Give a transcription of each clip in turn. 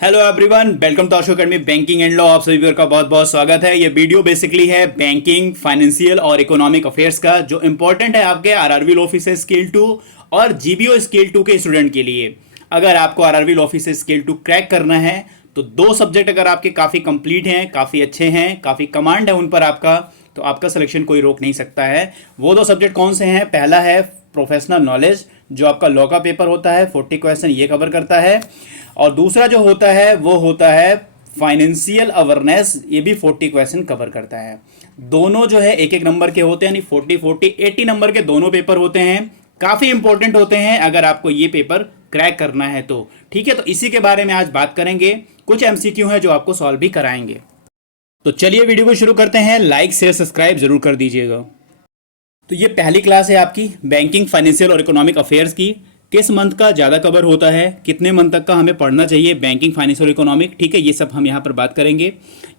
Hello everyone, welcome to Ashu academy banking and law. आप सभी का बहुत बहुत स्वागत है। ये वीडियो बेसिकली है बैंकिंग, फाइनेंशियल और इकोनॉमिक अफेयर्स का, जो इंपॉर्टेंट है आपके आरआरबी लॉ ऑफिसर स्केल 2 और जीबीओ स्केल 2 के स्टूडेंट के लिए। अगर आपको RRB law officer scale 2 crack करना है तो दो सब्जेक्ट अगर आपके काफ़ी कंप्लीट हैं, काफ़ी अच्छे हैं, काफ़ी कमांड है उन पर आपका, तो आपका सिलेक्शन कोई रोक नहीं सकता है। वो दो सब्जेक्ट कौन से हैं? पहला है प्रोफेशनल नॉलेज, जो आपका लॉ का पेपर होता है, 40 क्वेश्चन ये कवर करता है। और दूसरा जो होता है वो होता है फाइनेंशियल अवेयरनेस, ये भी 40 क्वेश्चन कवर करता है। दोनों जो है एक एक नंबर के होते हैं, यानी 40 नंबर के दोनों पेपर होते हैं। काफ़ी इंपॉर्टेंट होते हैं अगर आपको ये पेपर क्रैक करना है तो। ठीक है, तो इसी के बारे में आज बात करेंगे। कुछ एमसीक्यू हैं जो आपको सॉल्व भी कराएंगे। तो चलिए वीडियो को शुरू करते हैं। लाइक शेयर सब्सक्राइब जरूर कर दीजिएगा। तो ये पहली क्लास है आपकी बैंकिंग, फाइनेंशियल और इकोनॉमिक अफेयर्स की। किस मंथ का ज़्यादा कवर होता है, कितने मंथ तक का हमें पढ़ना चाहिए बैंकिंग, फाइनेंशियल और इकोनॉमिक, ठीक है, ये सब हम यहाँ पर बात करेंगे।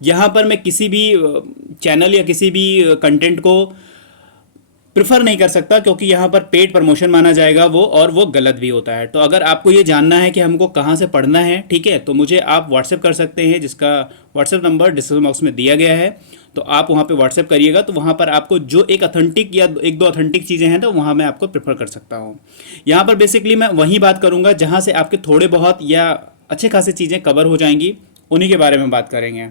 यहाँ पर मैं किसी भी चैनल या किसी भी कंटेंट को प्रिफर नहीं कर सकता, क्योंकि यहाँ पर पेड प्रमोशन माना जाएगा वो, और वो गलत भी होता है। तो अगर आपको ये जानना है कि हमको कहाँ से पढ़ना है, ठीक है, तो मुझे आप व्हाट्सएप कर सकते हैं, जिसका व्हाट्सएप नंबर डिस्क्रिप्शन बॉक्स में दिया गया है। तो आप वहाँ पे व्हाट्सएप करिएगा, तो वहाँ पर आपको जो एक अथेंटिक या एक दो अथेंटिक चीज़ें हैं तो वहाँ मैं आपको प्रेफर कर सकता हूँ। यहाँ पर बेसिकली मैं वहीं बात करूँगा जहाँ से आपके थोड़े बहुत या अच्छे खासी चीज़ें कवर हो जाएंगी, उन्हीं के बारे में बात करेंगे।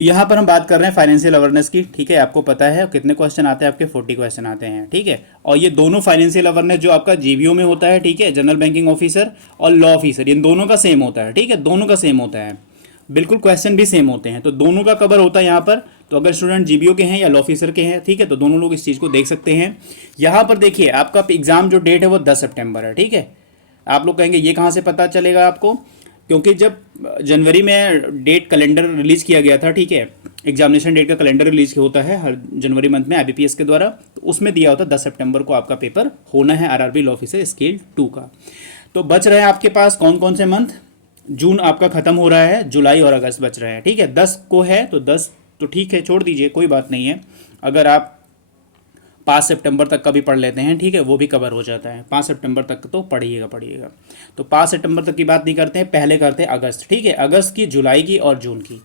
यहाँ पर हम बात कर रहे हैं फाइनेंशियल अवेयरनेस की, ठीक है। आपको पता है कितने क्वेश्चन आते हैं आपके? 40 क्वेश्चन आते हैं, ठीक है। और ये दोनों फाइनेंशियल अवेयरनेस जो आपका जीबीओ में होता है, ठीक है, जनरल बैंकिंग ऑफिसर और लॉ ऑफिसर, इन दोनों का सेम होता है, ठीक है, दोनों का सेम होता है, बिल्कुल क्वेश्चन भी सेम होते हैं, तो दोनों का कवर होता है यहाँ पर। तो अगर स्टूडेंट जीबीओ के हैं या लॉ ऑफिसर के हैं, ठीक है, तो दोनों लोग इस चीज़ को देख सकते हैं। यहाँ पर देखिए आपका एग्जाम जो डेट है वो 10 सितंबर है, ठीक है। आप लोग कहेंगे ये कहाँ से पता चलेगा आपको? क्योंकि जब जनवरी में डेट कैलेंडर रिलीज़ किया गया था, ठीक है, एग्जामिनेशन डेट का कैलेंडर रिलीज होता है हर जनवरी मंथ में आईबीपीएस के द्वारा, तो उसमें दिया होता है 10 सितंबर को आपका पेपर होना है आरआरबी लॉ ऑफिसर स्केल 2 का। तो बच रहे हैं आपके पास कौन कौन से मंथ? जून आपका खत्म हो रहा है, जुलाई और अगस्त बच रहे हैं, ठीक है। 10 को है तो 10 तो ठीक है, छोड़ दीजिए, कोई बात नहीं है। अगर आप 5 सितंबर तक का भी पढ़ लेते हैं, ठीक है, वो भी कवर हो जाता है। 5 सितंबर तक तो पढ़िएगा पढ़िएगा। तो 5 सितंबर तक की बात नहीं करते हैं, पहले करते हैं अगस्त, ठीक है, अगस्त की, जुलाई की और जून की।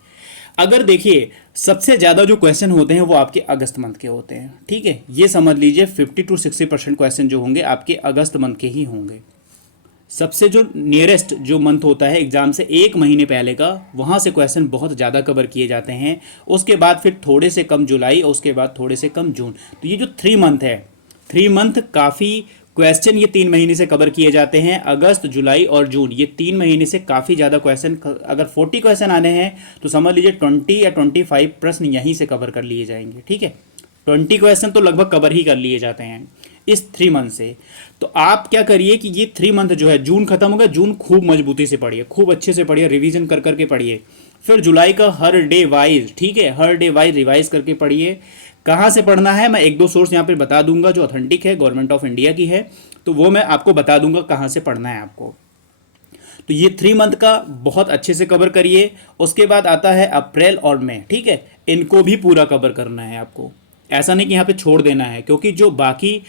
अगर देखिए सबसे ज़्यादा जो क्वेश्चन होते हैं वो आपके अगस्त मंथ के होते हैं, ठीक है, ये समझ लीजिए 50 to 60% क्वेश्चन जो होंगे आपके अगस्त मंथ के ही होंगे। सबसे जो नियरेस्ट जो मंथ होता है एग्जाम से एक महीने पहले का, वहाँ से क्वेश्चन बहुत ज़्यादा कवर किए जाते हैं। उसके बाद फिर थोड़े से कम जुलाई और उसके बाद थोड़े से कम जून। तो ये जो 3 मंथ है, 3 मंथ काफ़ी क्वेश्चन ये 3 महीने से कवर किए जाते हैं। अगस्त, जुलाई और जून, ये 3 महीने से काफ़ी ज़्यादा क्वेश्चन, अगर 40 क्वेश्चन आने हैं तो समझ लीजिए 20 या 25 प्रश्न यहीं से कवर कर लिए जाएंगे, ठीक है। 20 क्वेश्चन तो लगभग कवर ही कर लिए जाते हैं इस 3 मंथ से। तो आप क्या करिए कि ये 3 मंथ जो है, जून खत्म हो गया, जून खूब मजबूती से पढ़िए, खूब अच्छे से पढ़िए, रिवीजन कर करके पढ़िए। फिर जुलाई का हर डे वाइज, ठीक है, हर डे वाइज रिवाइज करके पढ़िए। कहाँ से पढ़ना है मैं एक दो सोर्स यहाँ पे बता दूंगा जो ऑथेंटिक है, गवर्नमेंट ऑफ इंडिया की है, तो वो मैं आपको बता दूंगा कहाँ से पढ़ना है आपको। तो ये 3 मंथ का बहुत अच्छे से कवर करिए। उसके बाद आता है अप्रैल और मई, ठीक है, इनको भी पूरा कवर करना है आपको। ऐसा नहीं कि यहाँ पे छोड़ देना है, क्योंकि जो बाकी,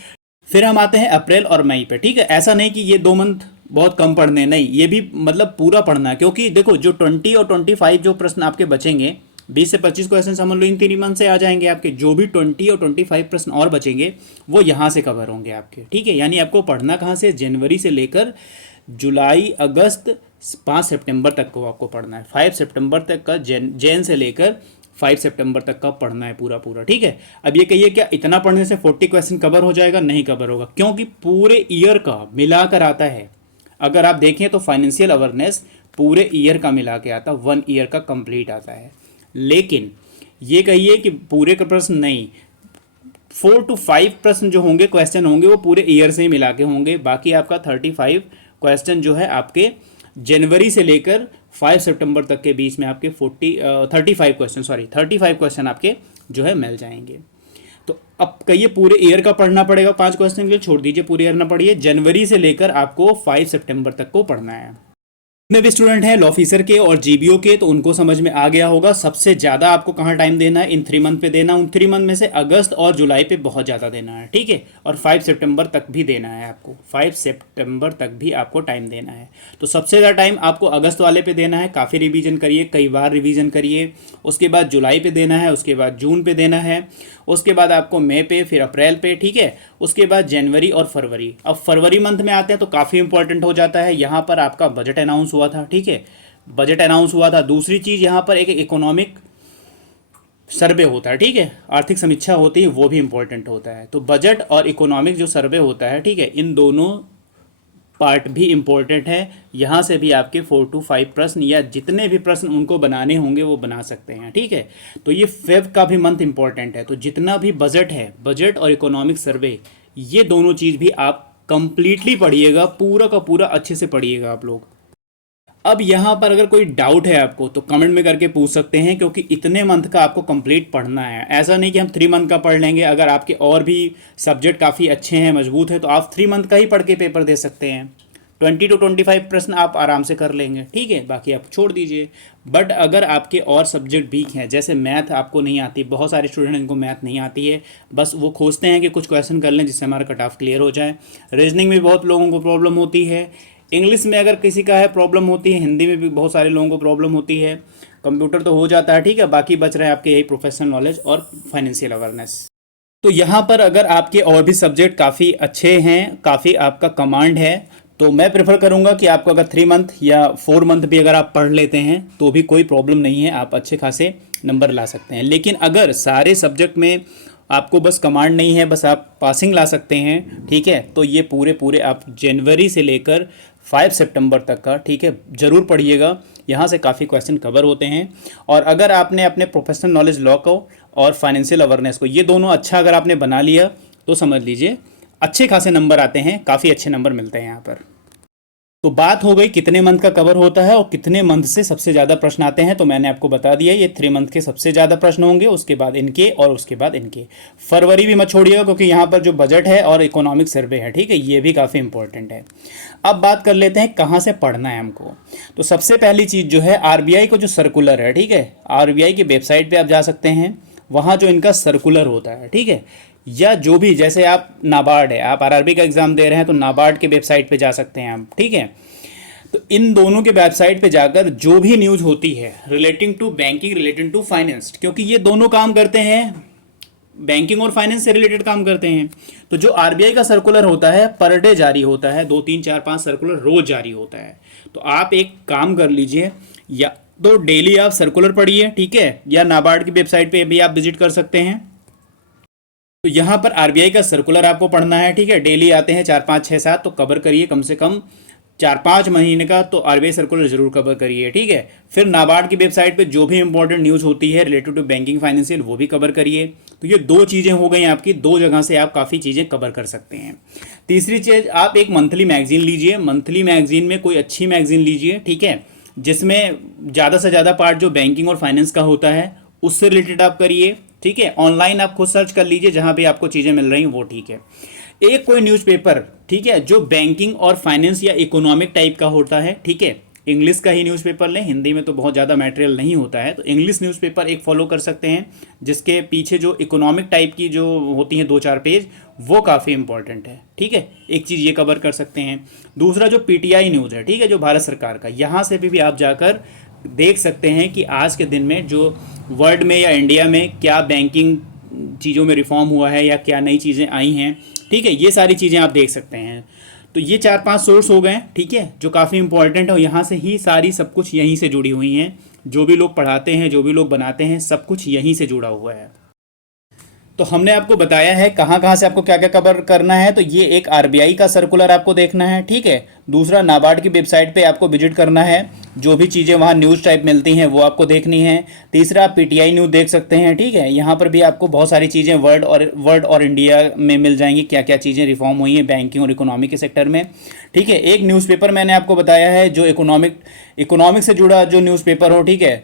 फिर हम आते हैं अप्रैल और मई पे, ठीक है। ऐसा नहीं कि ये 2 मंथ बहुत कम पढ़ने, नहीं, ये भी मतलब पूरा पढ़ना है। क्योंकि देखो जो 20 और 25 जो प्रश्न आपके बचेंगे, 20 से 25 क्वेश्चन समझ लो इन 3 मंथ से आ जाएंगे आपके। जो भी 20 और 25 प्रश्न और बचेंगे वो यहाँ से कवर होंगे आपके, ठीक है। यानी आपको पढ़ना कहाँ से? जनवरी से लेकर जुलाई, अगस्त, 5 सितंबर तक को आपको पढ़ना है। 5 सितंबर तक का जैन से लेकर 5 सितंबर तक का पढ़ना है पूरा पूरा, ठीक है। अब ये कहिए क्या इतना पढ़ने से 40 क्वेश्चन कवर हो जाएगा? नहीं कवर होगा, क्योंकि पूरे ईयर का मिलाकर आता है। अगर आप देखें तो फाइनेंशियल अवेयरनेस पूरे ईयर का मिला के आता है, 1 ईयर का कंप्लीट आता है। लेकिन ये कहिए कि पूरे का प्रश्न नहीं, 4 to 5 प्रश्न जो होंगे, क्वेश्चन होंगे, वो पूरे ईयर से ही मिला के होंगे। बाकी आपका 35 क्वेश्चन जो है आपके जनवरी से लेकर 5 सितंबर तक के बीच में आपके 35 क्वेश्चन आपके जो है मिल जाएंगे। तो अब कहिए पूरे ईयर का पढ़ना पड़ेगा 5 क्वेश्चन के लिए, छोड़ दीजिए पूरे ईयर ना पढ़िए, जनवरी से लेकर आपको 5 सितंबर तक को पढ़ना है। जितने भी स्टूडेंट हैं लॉ ऑफिसर के और जीबीओ के, तो उनको समझ में आ गया होगा सबसे ज़्यादा आपको कहाँ टाइम देना है, इन 3 मंथ पे देना। उन 3 मंथ में से अगस्त और जुलाई पे बहुत ज़्यादा देना है, ठीक है। और 5 सितंबर तक भी देना है आपको, 5 सितंबर तक भी आपको टाइम देना है। तो सबसे ज़्यादा टाइम आपको अगस्त वाले पे देना है, काफ़ी रिवीजन करिए, कई बार रिवीजन करिए। उसके बाद जुलाई पे देना है, उसके बाद जून पे देना है, उसके बाद आपको मई पे, फिर अप्रैल पे, ठीक है। उसके बाद जनवरी और फरवरी। अब फरवरी मंथ में आते हैं तो काफ़ी इंपॉर्टेंट हो जाता है, यहाँ पर आपका बजट अनाउंस हुआ था, ठीक है। बजट अनाउंस हुआ था। दूसरी चीज़ यहाँ पर एक इकोनॉमिक सर्वे होता है, ठीक है, आर्थिक समीक्षा होती है, वो भी इंपॉर्टेंट होता है। तो बजट और इकोनॉमिक जो सर्वे होता है, ठीक है, इन दोनों पार्ट भी इम्पोर्टेंट है। यहाँ से भी आपके 4 to 5 प्रश्न या जितने भी प्रश्न उनको बनाने होंगे वो बना सकते हैं, ठीक है। तो ये फेब का भी मंथ इम्पोर्टेंट है। तो जितना भी बजट है, बजट और इकोनॉमिक सर्वे, ये दोनों चीज़ भी आप कंप्लीटली पढ़िएगा, पूरा का पूरा अच्छे से पढ़िएगा आप लोग। अब यहाँ पर अगर कोई डाउट है आपको तो कमेंट में करके पूछ सकते हैं, क्योंकि इतने मंथ का आपको कंप्लीट पढ़ना है। ऐसा नहीं कि हम 3 मंथ का पढ़ लेंगे। अगर आपके और भी सब्जेक्ट काफ़ी अच्छे हैं, मजबूत है, तो आप 3 मंथ का ही पढ़ के पेपर दे सकते हैं। 20 to 25 प्रश्न आप आराम से कर लेंगे, ठीक है, बाकी आप छोड़ दीजिए। बट अगर आपके और सब्जेक्ट वीक हैं, जैसे मैथ आपको नहीं आती, बहुत सारे स्टूडेंट इनको मैथ नहीं आती है, बस वो खोजते हैं कि कुछ क्वेश्चन कर लें जिससे हमारा कट ऑफ क्लियर हो जाए। रीजनिंग में बहुत लोगों को प्रॉब्लम होती है, इंग्लिश में अगर किसी का है प्रॉब्लम होती है, हिंदी में भी बहुत सारे लोगों को प्रॉब्लम होती है, कंप्यूटर तो हो जाता है, ठीक है। बाकी बच रहे हैं आपके यही प्रोफेशनल नॉलेज और फाइनेंशियल अवेयरनेस। तो यहाँ पर अगर आपके और भी सब्जेक्ट काफ़ी अच्छे हैं, काफ़ी आपका कमांड है, तो मैं प्रेफर करूँगा कि आपको अगर 3 मंथ या 4 मंथ भी अगर आप पढ़ लेते हैं तो भी कोई प्रॉब्लम नहीं है, आप अच्छे खासे नंबर ला सकते हैं। लेकिन अगर सारे सब्जेक्ट में आपको बस कमांड नहीं है, बस आप पासिंग ला सकते हैं, ठीक है, तो ये पूरे पूरे आप जनवरी से लेकर 5 सितंबर तक का, ठीक है, ज़रूर पढ़िएगा। यहाँ से काफ़ी क्वेश्चन कवर होते हैं। और अगर आपने अपने प्रोफेशनल नॉलेज लॉ को और फाइनेंशियल अवेयरनेस को, ये दोनों अच्छा अगर आपने बना लिया तो समझ लीजिए अच्छे खासे नंबर आते हैं, काफ़ी अच्छे नंबर मिलते हैं यहाँ पर। तो बात हो गई कितने मंथ का कवर होता है और कितने मंथ से सबसे ज़्यादा प्रश्न आते हैं। तो मैंने आपको बता दिया, ये 3 मंथ के सबसे ज़्यादा प्रश्न होंगे, उसके बाद इनके और उसके बाद इनके। फरवरी भी मत छोड़िएगा, क्योंकि यहाँ पर जो बजट है और इकोनॉमिक सर्वे है, ठीक है, ये भी काफ़ी इंपॉर्टेंट है। अब बात कर लेते हैं कहाँ से पढ़ना है हमको। तो सबसे पहली चीज़ जो है, आरबीआई को जो सर्कुलर है, ठीक है, आरबीआई की वेबसाइट पर आप जा सकते हैं, वहाँ जो इनका सर्कुलर होता है, ठीक है, या जो भी, जैसे आप नाबार्ड है, आप आरआरबी का एग्ज़ाम दे रहे हैं तो नाबार्ड के वेबसाइट पे जा सकते हैं आप, ठीक है। तो इन दोनों के वेबसाइट पे जाकर जो भी न्यूज़ होती है relating to banking, relating to finance, क्योंकि ये दोनों काम करते हैं, बैंकिंग और फाइनेंस से रिलेटेड काम करते हैं। तो जो आरबीआई का सर्कुलर होता है पर डे जारी होता है, 2 3 4 5 सर्कुलर रोज जारी होता है। तो आप एक काम कर लीजिए, या तो डेली आप सर्कुलर पढ़िए, ठीक है, या नाबार्ड की वेबसाइट पे भी आप विजिट कर सकते हैं। तो यहाँ पर आरबीआई का सर्कुलर आपको पढ़ना है, ठीक है, डेली आते हैं 4 5 6 7, तो कवर करिए कम से कम 4 5 महीने का, तो आरबीआई सर्कुलर जरूर कवर करिए, ठीक है। फिर नाबार्ड की वेबसाइट पे जो भी इंपॉर्टेंट न्यूज़ होती है रिलेटेड टू बैंकिंग फाइनेंशियल, वो भी कवर करिए। तो ये 2 चीज़ें हो गई आपकी, 2 जगह से आप काफ़ी चीज़ें कवर कर सकते हैं। तीसरी चीज़, आप एक मंथली मैगजीन लीजिए, मंथली मैगजीन में कोई अच्छी मैगजीन लीजिए, ठीक है, जिसमें ज़्यादा से ज़्यादा पार्ट जो बैंकिंग और फाइनेंस का होता है उससे रिलेटेड आप करिए, ठीक है। ऑनलाइन आप खुद सर्च कर लीजिए, जहाँ भी आपको चीज़ें मिल रही हैं वो ठीक है। एक कोई न्यूज़पेपर, ठीक है, जो बैंकिंग और फाइनेंस या इकोनॉमिक टाइप का होता है, ठीक है, इंग्लिश का ही न्यूज़पेपर लें, हिंदी में तो बहुत ज़्यादा मटेरियल नहीं होता है, तो इंग्लिश न्यूज़पेपर एक फॉलो कर सकते हैं, जिसके पीछे जो इकोनॉमिक टाइप की जो होती हैं 2 4 पेज, वो काफ़ी इंपॉर्टेंट है, ठीक है, एक चीज़ ये कवर कर सकते हैं। दूसरा जो पीटीआई न्यूज़ है, ठीक है, जो भारत सरकार का, यहाँ से भी आप जाकर देख सकते हैं कि आज के दिन में जो वर्ल्ड में या इंडिया में क्या बैंकिंग चीज़ों में रिफॉर्म हुआ है या क्या नई चीज़ें आई हैं, ठीक है, ये सारी चीज़ें आप देख सकते हैं। तो ये 4 5 सोर्स हो गए, ठीक है, जो काफ़ी इंपॉर्टेंट है, और यहाँ से ही सारी सब कुछ यहीं से जुड़ी हुई हैं, जो भी लोग पढ़ाते हैं, जो भी लोग बनाते हैं, सब कुछ यहीं से जुड़ा हुआ है। तो हमने आपको बताया है कहाँ कहाँ से आपको क्या क्या कवर करना है। तो ये एक आरबीआई का सर्कुलर आपको देखना है, ठीक है। दूसरा, नाबार्ड की वेबसाइट पे आपको विजिट करना है, जो भी चीज़ें वहाँ न्यूज़ टाइप मिलती हैं वो आपको देखनी है। तीसरा, आप पीटीआई न्यूज़ देख सकते हैं, ठीक है, यहाँ पर भी आपको बहुत सारी चीज़ें वर्ल्ड और इंडिया में मिल जाएंगी, क्या क्या चीज़ें रिफॉर्म हुई हैं बैंकिंग और इकोनॉमी के सेक्टर में, ठीक है। एक न्यूज़पेपर मैंने आपको बताया है जो इकोनॉमिक से जुड़ा जो न्यूज़पेपर हो, ठीक है,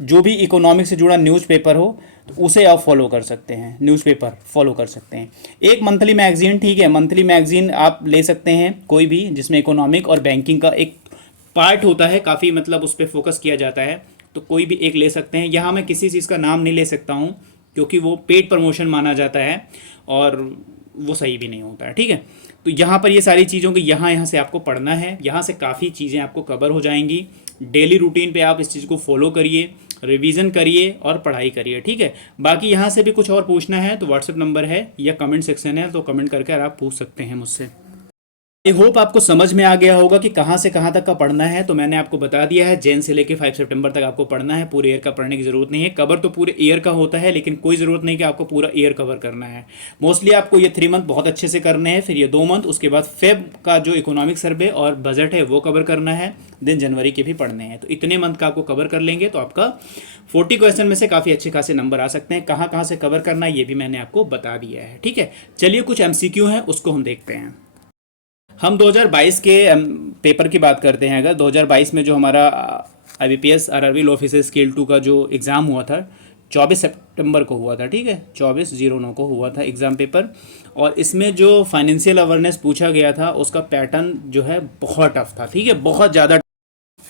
जो भी इकोनॉमिक से जुड़ा न्यूज़पेपर हो तो उसे आप फॉलो कर सकते हैं, न्यूज़पेपर फॉलो कर सकते हैं। एक मंथली मैगजीन, ठीक है, मंथली मैगजीन आप ले सकते हैं कोई भी, जिसमें इकोनॉमिक और बैंकिंग का एक पार्ट होता है, काफ़ी मतलब उस पर फोकस किया जाता है, तो कोई भी एक ले सकते हैं। यहाँ मैं किसी चीज़ का नाम नहीं ले सकता हूँ क्योंकि वो पेड प्रमोशन माना जाता है और वो सही भी नहीं होता है, ठीक है। तो यहाँ पर ये सारी चीज़ों की यहाँ से आपको पढ़ना है, यहाँ से काफ़ी चीज़ें आपको कवर हो जाएंगी। डेली रूटीन पे आप इस चीज़ को फॉलो करिए, रिवीजन करिए और पढ़ाई करिए, ठीक है। बाकी यहाँ से भी कुछ और पूछना है तो व्हाट्सएप नंबर है या कमेंट सेक्शन है, तो कमेंट करके आप पूछ सकते हैं मुझसे। आई होप आपको समझ में आ गया होगा कि कहाँ से कहाँ तक का पढ़ना है। तो मैंने आपको बता दिया है, जैन से लेके 5 सितंबर तक आपको पढ़ना है। पूरे ईयर का पढ़ने की ज़रूरत नहीं है, कवर तो पूरे ईयर का होता है, लेकिन कोई ज़रूरत नहीं कि आपको पूरा ईयर कवर करना है। मोस्टली आपको ये 3 मंथ बहुत अच्छे से करने हैं, फिर ये 2 मंथ, उसके बाद फेब का जो इकोनॉमिक सर्वे और बजट है वो कवर करना है, देन जनवरी के भी पढ़ने हैं। तो इतने मंथ का आपको कवर कर लेंगे तो आपका 40 क्वेश्चन में से काफ़ी अच्छे खासे नंबर आ सकते हैं। कहाँ कहाँ से कवर करना है ये भी मैंने आपको बता दिया है, ठीक है। चलिए कुछ MCQ हैं उसको हम देखते हैं। हम 2022 के पेपर की बात करते हैं। अगर 2022 में जो हमारा IBPS RRB law officer scale 2 का जो एग्ज़ाम हुआ था 24 सितंबर को हुआ था, ठीक है, 24/09 को हुआ था एग्ज़ाम पेपर। और इसमें जो फाइनेंशियल अवेयरनेस पूछा गया था उसका पैटर्न जो है बहुत टफ था, ठीक है, बहुत ज़्यादा।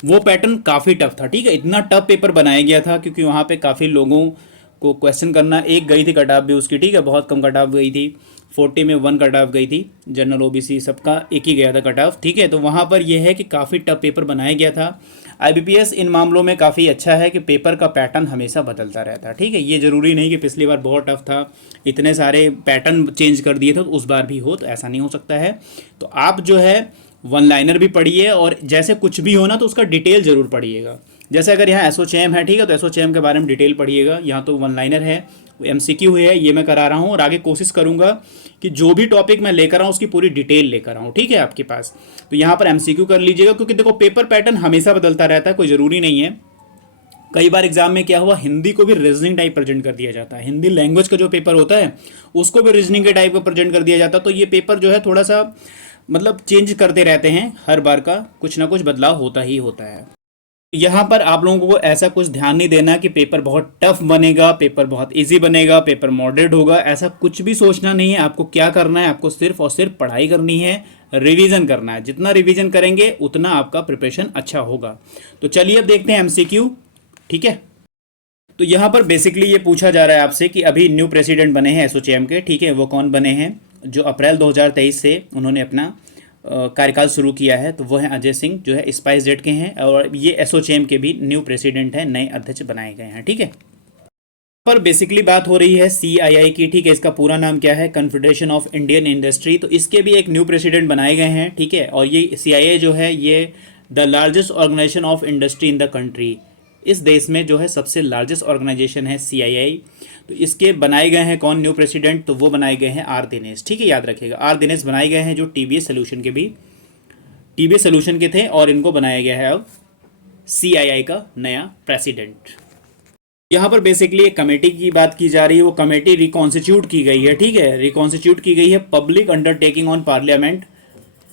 वो पैटर्न काफ़ी टफ था, ठीक है। इतना टफ पेपर बनाया गया था क्योंकि वहाँ पे काफ़ी लोगों को क्वेश्चन करना, एक गई थी कट ऑफ भी उसकी, ठीक है, बहुत कम कट ऑफ गई थी, 40 में 1 कट ऑफ गई थी। जनरल OBC सबका एक ही गया था कट ऑफ, ठीक है। तो वहाँ पर यह है कि काफ़ी टफ पेपर बनाया गया था। IBPS इन मामलों में काफ़ी अच्छा है कि पेपर का पैटर्न हमेशा बदलता रहता है, ठीक है। ये ज़रूरी नहीं कि पिछली बार बहुत टफ था, इतने सारे पैटर्न चेंज कर दिए थे तो उस बार भी हो, तो ऐसा नहीं हो सकता है। तो आप जो है वन लाइनर भी पढ़िए और जैसे कुछ भी हो ना तो उसका डिटेल ज़रूर पढ़िएगा। जैसे अगर यहाँ एसोचैम है, ठीक है, तो एसोचैम के बारे में डिटेल पढ़िएगा। यहाँ तो वन लाइनर है, MCQ है, ये मैं करा रहा हूँ और आगे कोशिश करूँगा कि जो भी टॉपिक मैं लेकर आऊँ उसकी पूरी डिटेल लेकर आऊँ, ठीक है, आपके पास। तो यहाँ पर MCQ कर लीजिएगा क्योंकि देखो पेपर पैटर्न हमेशा बदलता रहता है, कोई ज़रूरी नहीं है। कई बार एग्जाम में क्या हुआ, हिंदी को भी रीजनिंग टाइप प्रेजेंट कर दिया जाता है। हिंदी लैंग्वेज का जो पेपर होता है उसको भी रीजनिंग के टाइप का प्रेजेंट कर दिया जाता है। तो ये पेपर जो है थोड़ा सा मतलब चेंज करते रहते हैं, हर बार का कुछ ना कुछ बदलाव होता ही होता है। यहाँ पर आप लोगों को ऐसा कुछ ध्यान नहीं देना कि पेपर बहुत टफ बनेगा, पेपर बहुत इजी बनेगा, पेपर मॉडरेट होगा, ऐसा कुछ भी सोचना नहीं है। आपको क्या करना है, आपको सिर्फ और सिर्फ पढ़ाई करनी है, रिवीजन करना है। जितना रिवीजन करेंगे उतना आपका प्रिपरेशन अच्छा होगा। तो चलिए अब देखते हैं MCQ, ठीक है। तो यहाँ पर बेसिकली ये पूछा जा रहा है आपसे कि अभी न्यू प्रेसिडेंट बने हैं एसोचैम के, ठीक है, वो कौन बने हैं। जो अप्रैल 2023 से उन्होंने अपना कार्यकाल शुरू किया है, तो वो है अजय सिंह, जो है SpiceJet के हैं और ये एसोचैम के भी न्यू प्रेसिडेंट हैं, नए अध्यक्ष बनाए गए हैं, ठीक है। पर बेसिकली बात हो रही है CII की, ठीक है। इसका पूरा नाम क्या है, कन्फेडरेशन ऑफ इंडियन इंडस्ट्री। तो इसके भी एक न्यू प्रेसिडेंट बनाए गए हैं, ठीक है। और ये CII जो है ये the largest organization of industry in the country, इस देश में जो है सबसे लार्जेस्ट ऑर्गेनाइजेशन है CII। तो इसके बनाए गए हैं कौन न्यू प्रेसिडेंट, तो वो बनाए गए हैं R दिनेश, ठीक है, याद रखिएगा। R दिनेश बनाए गए हैं जो TVS सोल्यूशन के भी TVS सोल्यूशन के थे और इनको बनाया गया है अब CII का नया प्रेसिडेंट। यहाँ पर बेसिकली एक कमेटी की बात की जा रही है, वो कमेटी रिकॉन्स्टिट्यूट की गई है, ठीक है, रिकॉन्स्टिट्यूट की गई है public undertaking on parliament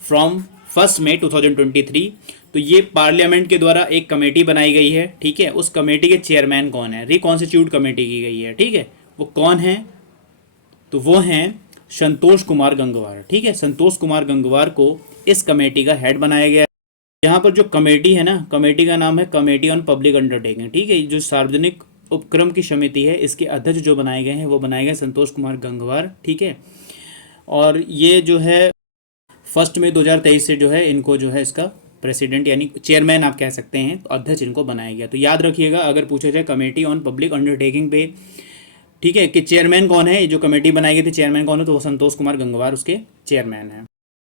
from 1 मई 2023। तो ये पार्लियामेंट के द्वारा एक कमेटी बनाई गई है, ठीक है। उस कमेटी के चेयरमैन कौन है, रिकॉन्स्टिट्यूट कमेटी की गई है, ठीक है। वो कौन है, तो वो हैं संतोष कुमार गंगवार, ठीक है। संतोष कुमार गंगवार को इस कमेटी का हेड बनाया गया है। यहाँ पर जो कमेटी है ना, कमेटी का नाम है कमेटी ऑन पब्लिक अंडरटेकिंग, ठीक है। जो सार्वजनिक उपक्रम की समिति है, इसके अध्यक्ष जो बनाए गए हैं वो बनाए गए संतोष कुमार गंगवार, ठीक है। और ये जो है 1 मई 2023 से जो है इनको जो है इसका प्रेसिडेंट यानी चेयरमैन आप कह सकते हैं, तो अध्यक्ष इनको बनाया गया। तो याद रखिएगा अगर पूछा जाए कमेटी ऑन पब्लिक अंडरटेकिंग पे, ठीक है, कि चेयरमैन कौन है, जो कमेटी बनाई गई थी चेयरमैन कौन है, तो वो संतोष कुमार गंगवार उसके चेयरमैन हैं।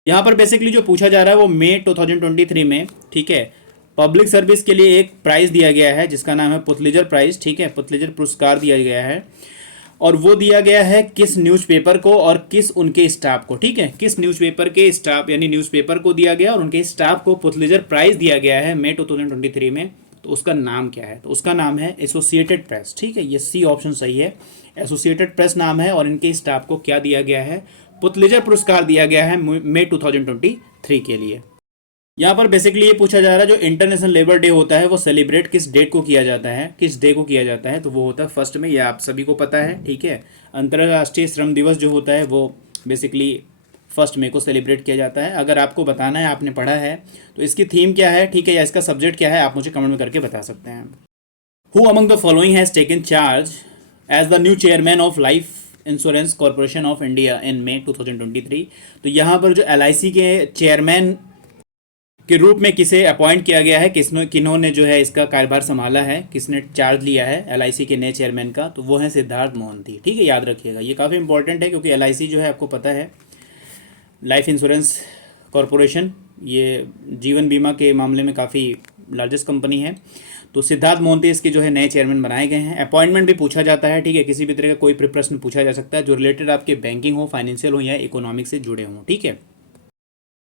यहाँ पर बेसिकली जो पूछा जा रहा है वो मई 2023 में, ठीक है, पब्लिक सर्विस के लिए एक प्राइज़ दिया गया है जिसका नाम है पुतलिजर प्राइज़, ठीक है, पुतलिजर पुरस्कार दिया गया है। और वो दिया गया है किस न्यूज़पेपर को और किस उनके स्टाफ को, ठीक है, किस न्यूज़पेपर के स्टाफ यानी न्यूज़पेपर को दिया गया और उनके स्टाफ को पुतलिजर प्राइज़ दिया गया है मई 2023 में। तो उसका नाम क्या है, तो उसका नाम है एसोसिएटेड प्रेस, ठीक है, ये C ऑप्शन सही है। एसोसिएटेड प्रेस नाम है और इनके स्टाफ को क्या दिया गया है, पुतलिजर पुरस्कार दिया गया है मई 2023 के लिए। यहाँ पर बेसिकली ये पूछा जा रहा है जो इंटरनेशनल लेबर डे होता है वो सेलिब्रेट किस डेट को किया जाता है, किस डे को किया जाता है, तो वो होता है 1 मई, ये आप सभी को पता है, ठीक है। अंतर्राष्ट्रीय श्रम दिवस जो होता है वो बेसिकली 1 मई को सेलिब्रेट किया जाता है। अगर आपको बताना है, आपने पढ़ा है, तो इसकी थीम क्या है, ठीक है, या इसका सब्जेक्ट क्या है, आप मुझे कमेंट में करके बता सकते हैं। Who among the following has taken charge as the new chairman of life insurance corporation of India in May 2023। तो यहाँ पर जो LIC के चेयरमैन के रूप में किसे अपॉइंट किया गया है, किन्होंने जो है इसका कार्यभार संभाला है, किसने चार्ज लिया है LIC के नए चेयरमैन का, तो वो है सिद्धार्थ मोहंती। ठीक है, याद रखिएगा, ये काफ़ी इंपॉर्टेंट है क्योंकि LIC जो है आपको पता है लाइफ इंश्योरेंस कॉरपोरेशन, ये जीवन बीमा के मामले में काफ़ी लार्जेस्ट कंपनी है। तो सिद्धार्थ मोहंती इसके जो है नए चेयरमैन बनाए गए हैं। अपॉइंटमेंट भी पूछा जाता है, ठीक है, किसी भी तरह का कोई प्रश्न पूछा जा सकता है जो रिलेटेड आपके बैंकिंग हो, फाइनेंशियल हो या इकोनॉमिक से जुड़े हों। ठीक है,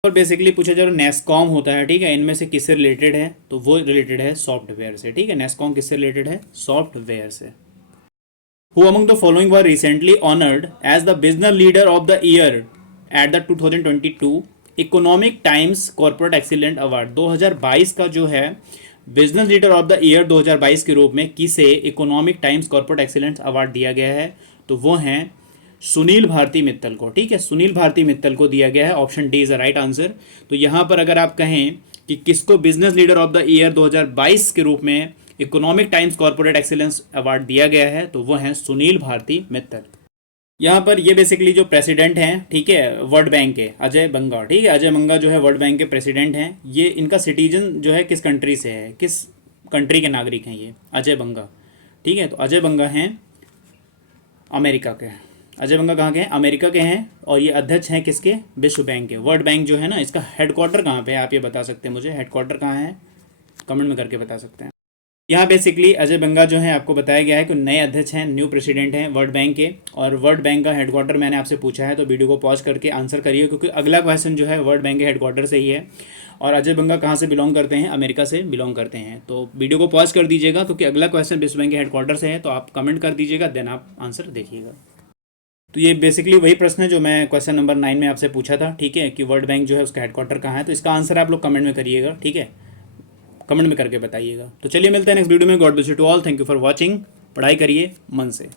और बेसिकली पूछा जा रहा है नेस्कॉम होता है, ठीक है, इनमें से किससे रिलेटेड है, तो वो रिलेटेड है सॉफ्टवेयर से। ठीक है, नेस्कॉम किससे रिलेटेड है, सॉफ्टवेयर से। Who among the following were recently honoured as the business leader of the year at the 2022 Economic Times corporate excellent award. 2022 का जो है business leader of the year 2022 के रूप में किसे Economic Times corporate excellence award दिया गया है, तो वो हैं सुनील भारती मित्तल को। ठीक है, सुनील भारती मित्तल को दिया गया है। Option D is the right answer. तो यहाँ पर अगर आप कहें कि किसको business leader of the year 2022 के रूप में economic Times corporate excellence award दिया गया है, तो वो हैं सुनील भारती मित्तल। यहाँ पर ये बेसिकली जो प्रेसिडेंट हैं, ठीक है, वर्ल्ड बैंक के, अजय बंगा। ठीक है, अजय बंगा जो है वर्ल्ड बैंक के प्रेसिडेंट हैं। ये इनका सिटीजन जो है किस कंट्री से है, किस कंट्री के नागरिक हैं ये अजय बंगा। ठीक है, तो अजय बंगा हैं अमेरिका के। अजय बंगा कहाँ के हैं, अमेरिका के हैं। और ये अध्यक्ष हैं किसके, विश्व बैंक के। वर्ल्ड बैंक जो है ना, इसका हेडक्वार्टर कहाँ पे है, आप ये बता सकते हैं मुझे, हेडक्वार्टर कहाँ है, कमेंट में करके बता सकते हैं। यहाँ बेसिकली अजय बंगा जो है आपको बताया गया है कि नए अध्यक्ष हैं, न्यू प्रेसिडेंट हैं वर्ल्ड बैंक के। और वर्ल्ड बैंक का हेडक्वार्टर मैंने आपसे पूछा है, तो वीडियो को पॉज करके आंसर करिए क्योंकि अगला क्वेश्चन जो है वर्ल्ड बैंक के हेडक्वार्टर से ही है। और अजय बंगा कहाँ से बिलोंग करते हैं, अमेरिका से बिलोंग करते हैं। तो वीडियो को पॉज कर दीजिएगा क्योंकि अगला क्वेश्चन विश्व बैंक के हेडक्वार्टर से है, तो आप कमेंट कर दीजिएगा, देन आप आंसर देखिएगा। तो ये बेसिकली वही प्रश्न है जो मैं क्वेश्चन नंबर 9 में आपसे पूछा था। ठीक है, कि वर्ल्ड बैंक जो है उसका हेडक्वार्टर कहाँ है, तो इसका आंसर आप लोग कमेंट में करिएगा। ठीक है, कमेंट में करके बताइएगा। तो चलिए मिलते हैं नेक्स्ट वीडियो में। God bless you to all, thank you for watching. पढ़ाई करिए मन से।